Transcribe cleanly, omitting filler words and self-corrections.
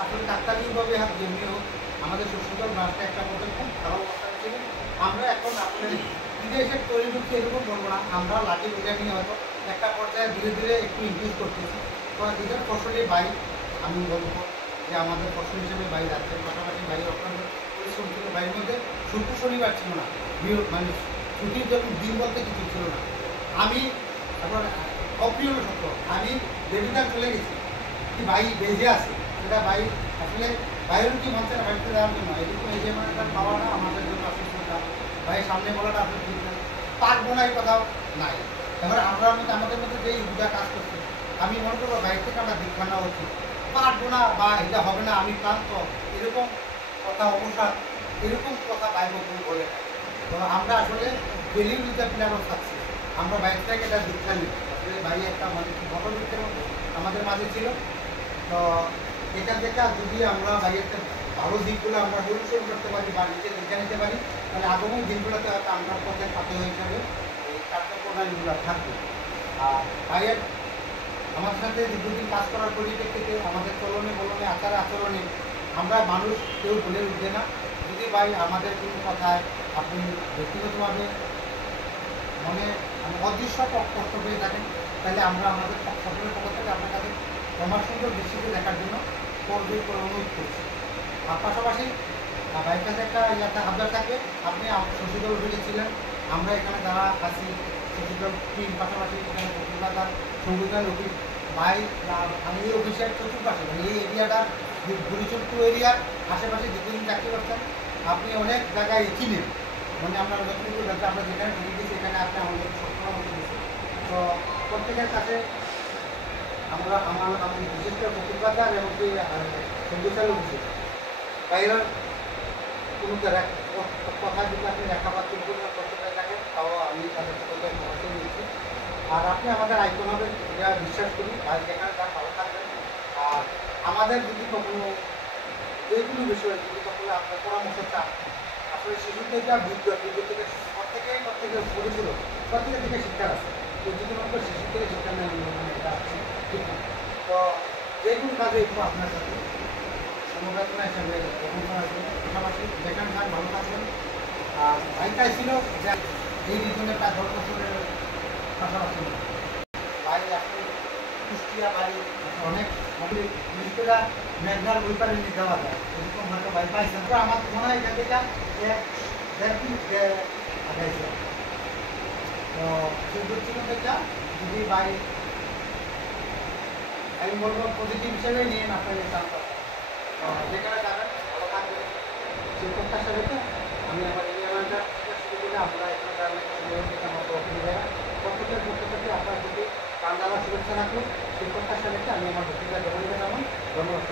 আসলে কাকতালীয়ভাবে যেমনি হোক আমাদের শ্বশুরবাড়ির ব্রাঞ্চটা একটা মধ্যে খুব খারাপ অবস্থায় ছিল। আমরা এখন আপনাদের বিদেশের তৈরি করছি এরকম বলবো না, আমরা লাঠি বোঝা নিয়ে হয়তো একটা পর্যায়ে ধীরে ধীরে একটু ইনক্রিজ করতেছি। তো যেটা ফসলি বাই আমি বলবো যে আমাদের ফসল হিসেবে বাই যাচ্ছে, পাশাপাশি বাই অত্যন্ত পরিশ্রম ছিল। বাড়ির মধ্যে শুক্র শনিবার ছিল না, মানে ছুটির যখন দিন বলতে কিছু ছিল না। আমি এখন অপ্রিয় সত্য আমি দেবিদার চলে গেছি কি ভাই বেজে আছে, সেটা ভাই আসলে বাইরেও কি মানছে না বাড়িতে যাওয়ার জন্য, এটুকু এই যে মানে পাওয়া না আমাদের জন্য আসলে চিন্তা। ভাই সামনে বলাটা আপনি ঠিক না, পারবো না এই কথাও নাই। এবার আমরা আমাদের মধ্যে যে ইহুদা কাজ করছে, আমি মনে করবো বাইরে থেকে আমরা দীক্ষা নেওয়া উচিত। পারবো না বা এটা হবে না, আমি ক্লান্ত, এরকম কথা অবসাদ, এরকম কথা বাইরে বলে নাই। তো আমরা আসলে ডেলি উইথ প্ল্যান থাকছি, আমরা বাইরে থেকে এটা দীক্ষা নিই। আসলে ভাই একটা আমাদের বড় দীক্ষার মধ্যে আমাদের মাঝে ছিল। তো এখান থেকে যদি আমরা বাইরের ভালো দিকগুলো আমরা অনুসরণ করতে পারি বা নিজে দীক্ষা নিতে পারি, তাহলে আগামী দিনগুলোতে হয়তো আমরা পথের পাতে হিসাবে এই কার্যপ্রণালীগুলো থাকবে। আর বাইরের আমাদের সাথে দীর্ঘদিন কাজ করার পরিপ্রেক্ষিতে আমাদের চলনে বলনে আচার আচরণে আমরা মানুষ কেউ ভুলে উঠবে না। যদি ভাই আমাদের কোনো কথায় আপনি ব্যক্তিগতভাবে মনে অদৃশ্য কষ্ট পেয়ে থাকেন, তাহলে আমরা আমাদের সকলের পক্ষ থেকে আপনার কাছে ক্ষমা সুন্দর দৃষ্টিতে দেখার জন্য অনুরোধ করছি। আর পাশাপাশি ভাইয়ের কাছে একটা আবদার থাকবে, আপনি শশীদল ছিলেন, আমরা এখানে যারা আছি শশীদল টিম, পাশাপাশি এখানে কলকাতার সংবিধান অফিস ভাই, আমি এই অফিসের চতুর্পাশে মানে এই এরিয়াটা বুড়িচট্টু এরিয়ার আশেপাশে দীর্ঘদিন চাকরি করছেন, আপনি অনেক জায়গায় চিনেন। মানে আমরা নতুন করে আমরা যেখানে ঢুকে দিয়েছি এখানে আপনি আমাদের সবসময় মতো দিয়েছি। তো প্রত্যেকের কাছে আমি বিশেষ করে কলকাতার এবং কি সংবিধান অফিসে বাইরের কোনো কথা যদি আপনি লেখা বা চিন্তা করতে পেরে থাকেন, তাও আমি তাদের সাথে পৌঁছে নিয়েছি। আর আপনি আমাদের আইকন হবেন এটা বিশ্বাস করি। আর যেখানে তার ভালো থাকবেন। আর আমাদের যদি কখনো যে কোনো বিষয়ে যদি কখনো আপনার পরামর্শ চান, আসলে শিশু থেকে বৃদ্ধ থেকে প্রত্যেকে পরিছিল প্রত্যেকের থেকে শিক্ষা আছে। তো যদি মনে করেন শিশু থেকে শিক্ষা নেন মানে এটা ঠিক না। তো যে কোনো কাজে একটু আপনার সাথে সমবেদনা হিসাবে গ্রহণ করার জন্য পাশাপাশি যেখানে থাক ভালো থাকবেন। আর ভাইটাই ছিল যে এই রিজনের প্রায় 10 বছরের পাশাপাশি ভাই আপনি কুষ্টিয়া বাড়ি অনেক জিনিসগুলা মেঘনার ওই পারে নিয়ে যাওয়া যায়, এরকম হয়তো ভাই পাইছেন। তো আমার মনে হয় এখান থেকে আগাইছে। তো সেই দৃষ্টিকোণ থেকে যদি ভাই আমি বলবো পজিটিভ হিসেবে নিয়ে আপনার যেখানে যাবেন ভালো থাকবেন সেই প্রত্যাশা রেখে আমি আমার এরিয়াটা শুরু করে আমরা এখানে আমার অসুবিধা প্রত্যেকের পক্ষ থেকে আপনার যদি কান দেওয়ার শুভেচ্ছা রাখলো সেই প্রত্যাশা রেখে আমি আমার বক্তৃতা গ্রহণ করে যাবো। ধন্যবাদ।